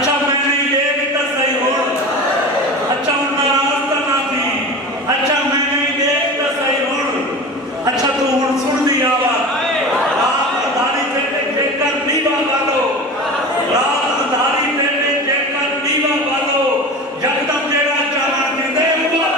अच्छा मैं नहीं देख तो सही हो, अच्छा हूं नाराज तो ना थी, अच्छा मैं नहीं देख तो सही हो, अच्छा तू हूं सुन दी आवाज रात अंधारी तेरे जेकर दीवा बालो, रात अंधारी तेरे जेकर दीवा बालो, जगदम जेड़ा चारण दे हुआ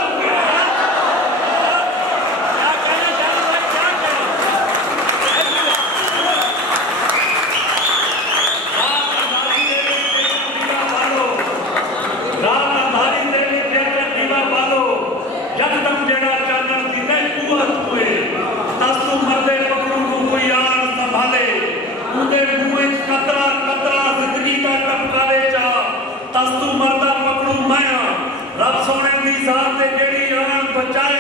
रब सोने की जात जेड़ी आन बचा